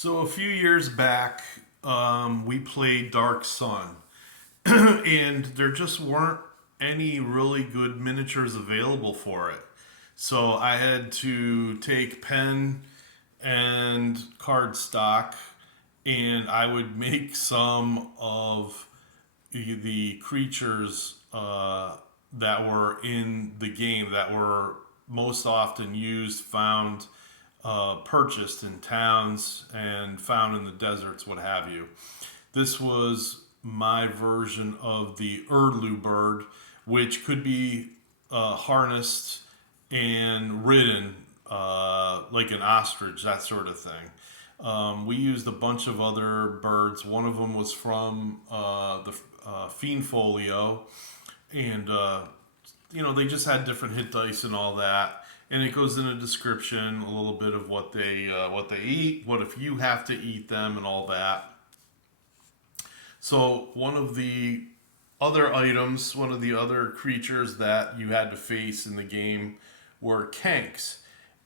So a few years back, we played Dark Sun, and there just weren't any really good miniatures available for it. So I had to take pen and cardstock, and I would make some of the creatures that were in the game that were most often used, found, purchased in towns, and found in the deserts, what have you. This was my version of the Erdlu bird, which could be harnessed and ridden like an ostrich, that sort of thing. We used a bunch of other birds. One of them was from the Fiend Folio, and they just had different hit dice and all that. And it goes in a description, a little bit of what they eat, what if you have to eat them, and all that. So one of the other creatures that you had to face in the game were Kanks.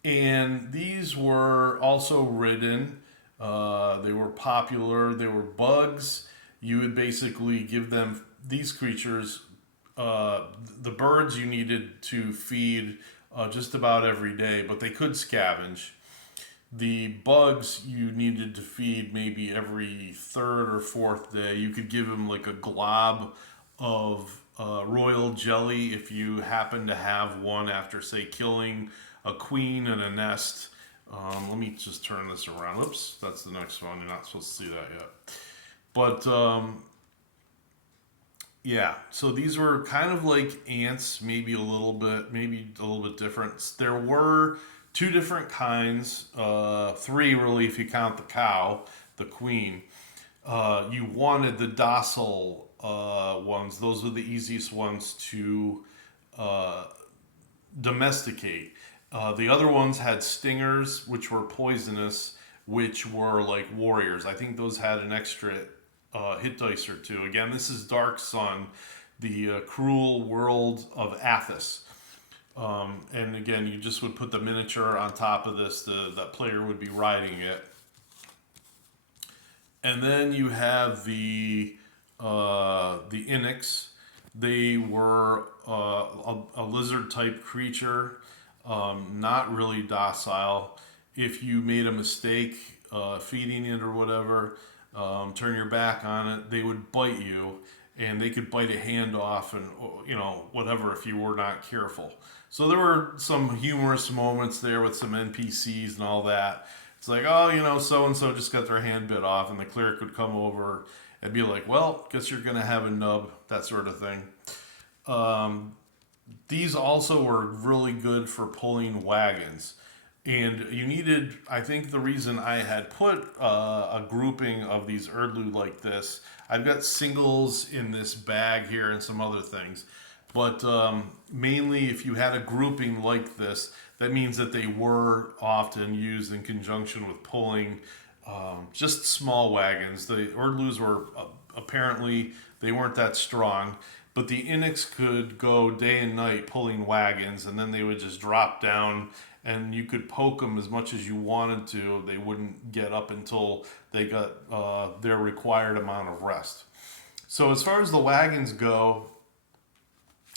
And these were also ridden. They were popular. They were bugs. You would basically give them these creatures, the birds you needed to feed just about every day, but they could scavenge. The bugs you needed to feed maybe every third or fourth day. You could give them like a glob of royal jelly if you happen to have one after, say, killing a queen and a nest. Let me just turn this around. Oops, that's the next one. You're not supposed to see that yet. But yeah, so these were kind of like ants, maybe a little bit different. There were two different kinds, three really if you count the cow, the queen. You wanted the docile ones; those were the easiest ones to uh, domesticate. The other ones had stingers, which were poisonous, which were like warriors. I think those had an extra hit dice or two. Again, this is Dark Sun, the cruel world of Athos. And again, you just would put the miniature on top of this. That player would be riding it, and then you have the Inix. They were a lizard type creature, not really docile. If you made a mistake feeding it or whatever, turn your back on it, they would bite you, and they could bite a hand off, and whatever if you were not careful. So there were some humorous moments there with some NPCs and all that. It's like, oh, so and so just got their hand bit off, and the cleric would come over and be like, well, guess you're gonna have a nub, that sort of thing. Um, these also were really good for pulling wagons. And you needed, I think the reason I had put a grouping of these Erdlu like this, I've got singles in this bag here and some other things. But mainly, if you had a grouping like this, that means that they were often used in conjunction with pulling just small wagons. The Erdlus were apparently, they weren't that strong, but the Inix could go day and night pulling wagons, and then they would just drop down, and you could poke them as much as you wanted to. They wouldn't get up until they got their required amount of rest. So as far as the wagons go,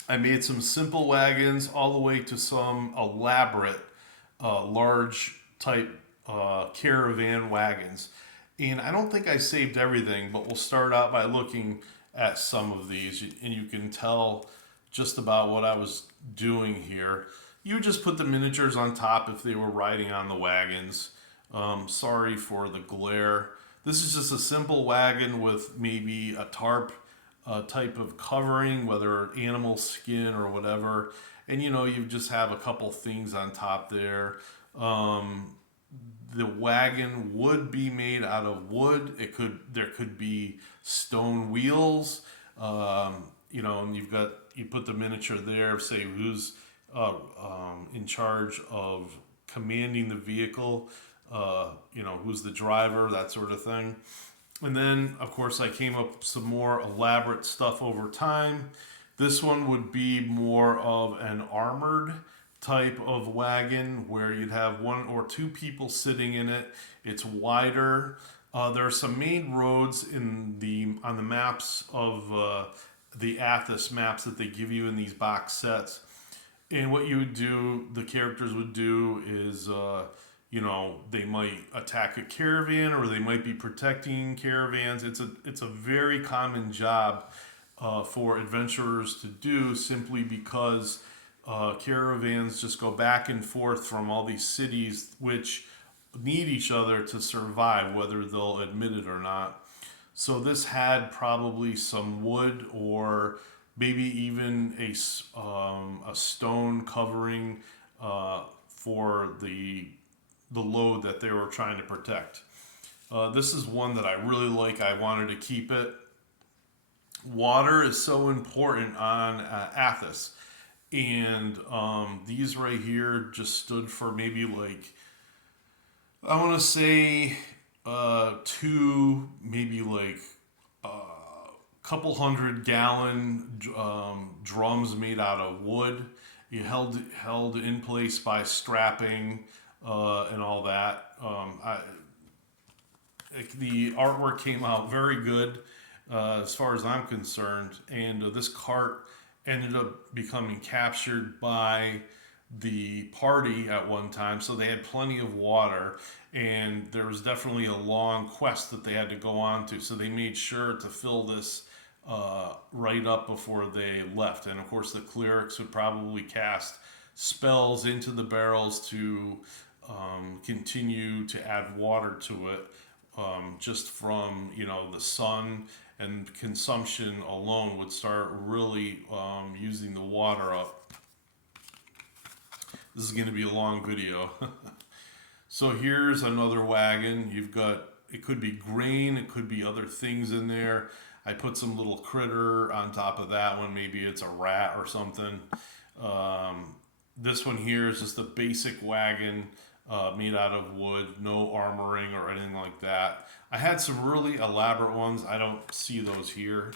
I made some simple wagons all the way to some elaborate, large type caravan wagons. And I don't think I saved everything, but we'll start out by looking at some of these, and you can tell just about what I was doing here. You just put the miniatures on top if they were riding on the wagons. Sorry for the glare. This is just a simple wagon with maybe a tarp type of covering, whether animal skin or whatever. And you just have a couple things on top there. Um, the wagon would be made out of wood. There could be stone wheels. And you put the miniature there. Say who's in charge of commanding the vehicle. Who's the driver, that sort of thing. And then, of course, I came up with some more elaborate stuff over time. This one would be more of an armored type of wagon where you'd have one or two people sitting in it. It's wider. There are some main roads in the on the maps of the Athos maps that they give you in these box sets. And what you would do, the characters would do is, they might attack a caravan or they might be protecting caravans. It's a very common job for adventurers to do simply because caravans just go back and forth from all these cities which need each other to survive, whether they'll admit it or not. So this had probably some wood or maybe even a stone covering for the load that they were trying to protect. This is one that I really like. I wanted to keep it. Water is so important on Athos. And these right here just stood for maybe like, I want to say two, maybe like couple 100-gallon drums made out of wood. You held in place by strapping and all that. The artwork came out very good as far as I'm concerned, and this cart ended up becoming captured by the party at one time, so they had plenty of water, and there was definitely a long quest that they had to go on to, so they made sure to fill this right up before they left. And of course the clerics would probably cast spells into the barrels to continue to add water to it, just from the sun and consumption alone would start really using the water up. This is going to be a long video. So here's another wagon. You've got, it could be grain, it could be other things in there. I put some little critter on top of that one. Maybe it's a rat or something. This one here is just a basic wagon made out of wood, no armoring or anything like that. I had some really elaborate ones. I don't see those here.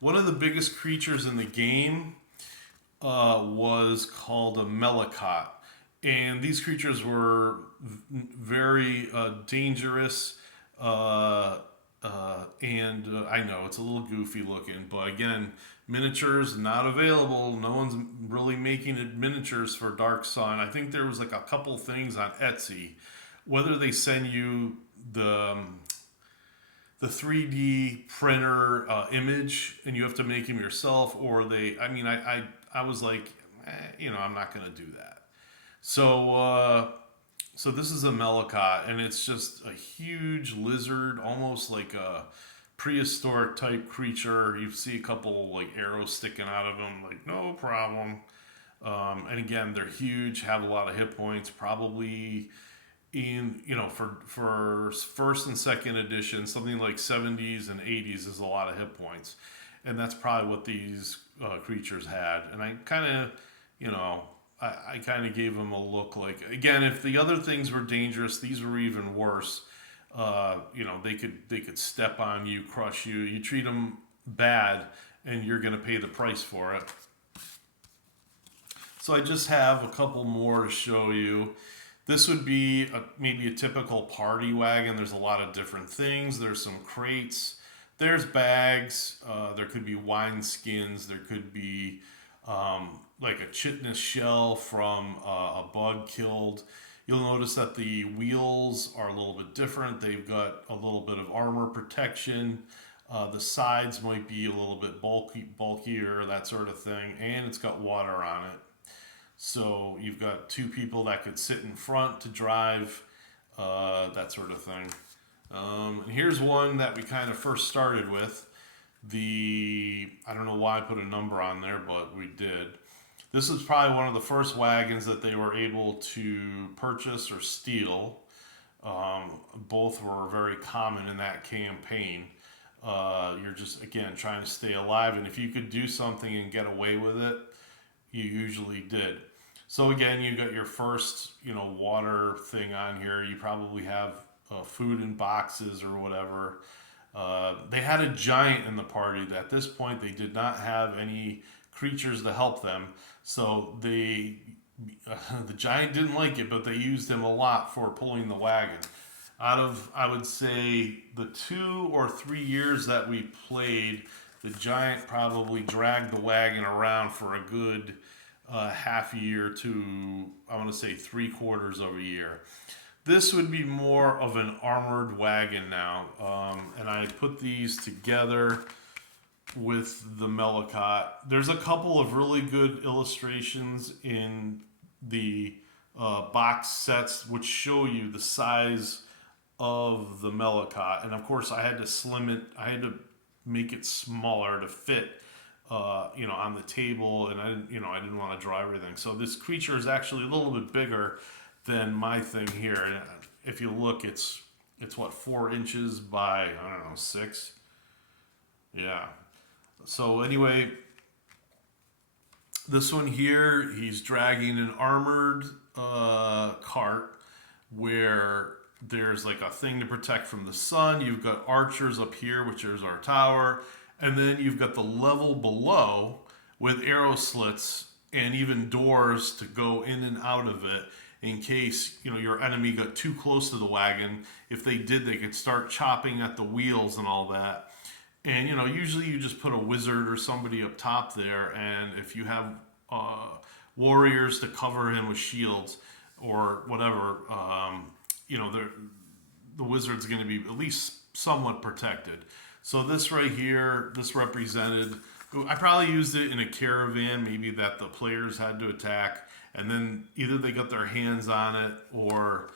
One of the biggest creatures in the game was called a Melicot. And these creatures were very dangerous. I know it's a little goofy looking, but again, miniatures not available. No one's really making it miniatures for Dark Sun. I think there was like a couple things on Etsy. Whether they send you the 3D printer image and you have to make them yourself, or I was like, I'm not gonna do that. So this is a Melicot, and it's just a huge lizard, almost like a prehistoric type creature. You see a couple like arrows sticking out of them, like no problem. And again, they're huge, have a lot of hit points. Probably for first and second edition, something like 70s and 80s is a lot of hit points, and that's probably what these creatures had. And I kind of, I kind of gave them a look like, again, if the other things were dangerous, these were even worse. They could step on you, crush you. You treat them bad, and you're going to pay the price for it. So I just have a couple more to show you. This would be maybe a typical party wagon. There's a lot of different things. There's some crates. There's bags. There could be wine skins. There could be like a chitinous shell from a bug killed. You'll notice that the wheels are a little bit different. They've got a little bit of armor protection. The sides might be a little bit bulkier, that sort of thing. And it's got water on it. So you've got two people that could sit in front to drive, that sort of thing. And here's one that we kind of first started with. I don't know why I put a number on there, but we did. This is probably one of the first wagons that they were able to purchase or steal. Both were very common in that campaign. You're just, again, trying to stay alive, and if you could do something and get away with it, you usually did. So again, you got your first, water thing on here. You probably have food in boxes or whatever. They had a giant in the party. At this point, they did not have any creatures to help them. So they the giant didn't like it, but they used him a lot for pulling the wagon. Out of, I would say, the 2 or 3 years that we played, the giant probably dragged the wagon around for a good half year to, I want to say, 3/4 of a year. This would be more of an armored wagon now, and I put these together with the Mellicott. There's a couple of really good illustrations in the box sets which show you the size of the Mellicott, and of course I had to slim it. I had to make it smaller to fit, on the table, and I didn't want to draw everything. So this creature is actually a little bit bigger than my thing here. And if you look, it's what, 4 inches by, I don't know, 6. Yeah. So anyway, this one here, he's dragging an armored cart where there's like a thing to protect from the sun. You've got archers up here, which is our tower, and then you've got the level below with arrow slits and even doors to go in and out of it in case your enemy got too close to the wagon. If they did, they could start chopping at the wheels and all that. And usually you just put a wizard or somebody up top there, and if you have warriors to cover him with shields or whatever, the wizard's going to be at least somewhat protected. So this right here, this represented. I probably used it in a caravan, maybe that the players had to attack, and then either they got their hands on it or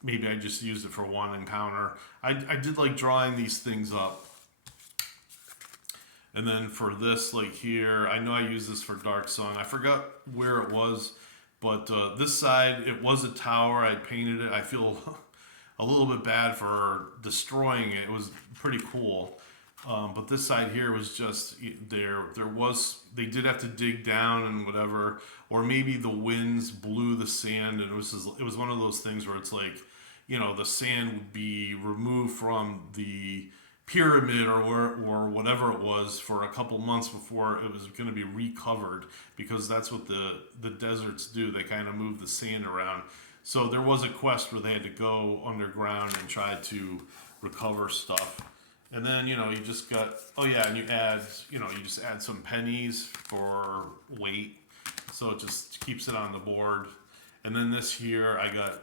maybe I just used it for one encounter. I did like drawing these things up. And then for this, like here, I know I used this for Dark Sun. I forgot where it was, but this side, it was a tower. I painted it. I feel a little bit bad for destroying it. It was pretty cool. But this side here was just they did have to dig down and whatever, or maybe the winds blew the sand, and it was one of those things where it's like, the sand would be removed from the pyramid or whatever it was for a couple months before it was going to be recovered, because that's what the deserts do. They kind of move the sand around. So there was a quest where they had to go underground and try to recover stuff. And then, you just got, oh yeah, and you just add some pennies for weight. So it just keeps it on the board. And then this here, I got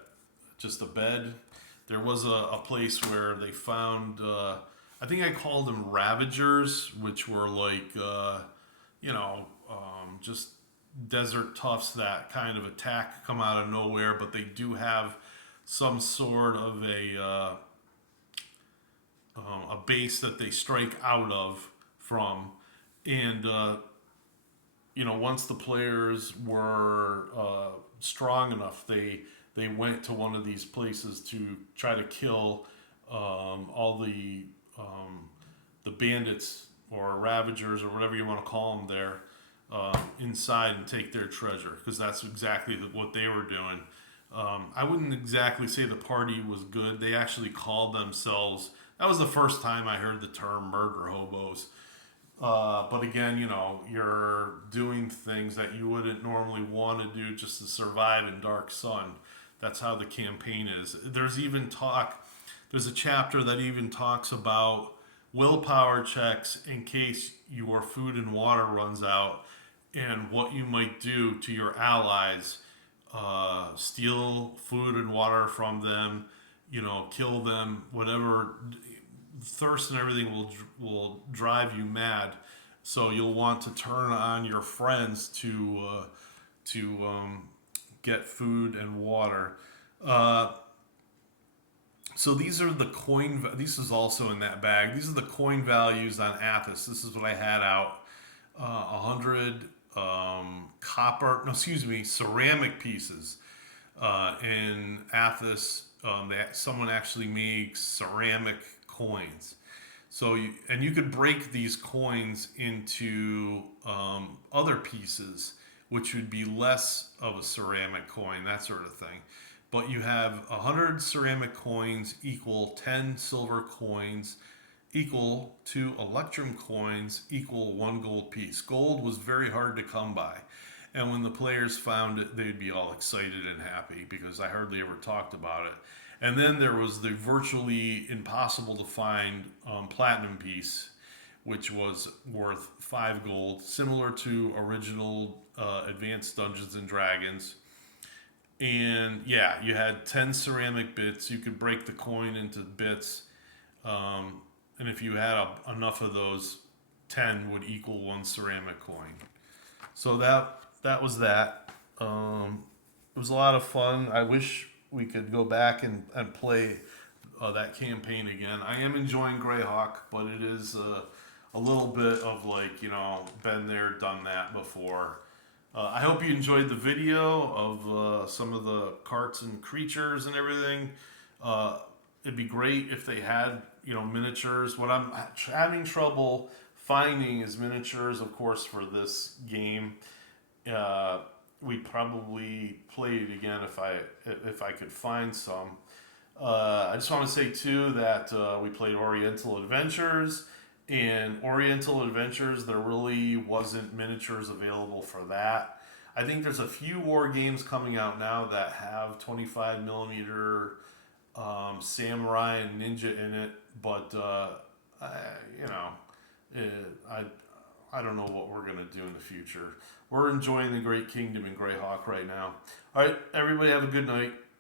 just a bed. There was a place where they found, I think I called them Ravagers, which were like, just desert toughs that kind of attack, come out of nowhere, but they do have some sort of a base that they strike out of from, and once the players were strong enough, they went to one of these places to try to kill all the bandits or ravagers or whatever you want to call them there inside and take their treasure, because that's exactly what they were doing. I wouldn't exactly say the party was good. They actually called themselves. That was the first time I heard the term murder hobos. But again, you're doing things that you wouldn't normally want to do just to survive in Dark Sun. That's how the campaign is. There's a chapter that even talks about willpower checks in case your food and water runs out, and what you might do to your allies. Steal food and water from them, kill them, whatever. Thirst and everything will drive you mad, so you'll want to turn on your friends to get food and water. So these are the coin. This is also in that bag. These are the coin values on Athos. This is what I had out. 100 copper. No, excuse me, ceramic pieces. In Athos, someone actually makes ceramic coins. So you could break these coins into other pieces, which would be less of a ceramic coin, that sort of thing. But you have 100 ceramic coins equal 10 silver coins equal to electrum coins equal 1 gold piece. Gold was very hard to come by. And when the players found it, they'd be all excited and happy because I hardly ever talked about it. And then there was the virtually impossible to find platinum piece, which was worth 5 gold, similar to original Advanced Dungeons and Dragons. And yeah, you had 10 ceramic bits. You could break the coin into bits. And if you had enough of those, 10 would equal one ceramic coin. So that was that. It was a lot of fun. I wish we could go back and play that campaign again. I am enjoying Greyhawk, but it is a little bit of like, been there, done that before. I hope you enjoyed the video of some of the carts and creatures and everything. It'd be great if they had, miniatures. What I'm having trouble finding is miniatures, of course, for this game. We'd probably play it again if I could find some. I just want to say too that we played Oriental Adventures, and Oriental Adventures there really wasn't miniatures available for that. I think there's a few war games coming out now that have 25 millimeter samurai and ninja in it, but you know, I don't know what we're gonna do in the future. We're enjoying the Great Kingdom in Greyhawk right now. All right, everybody, have a good night.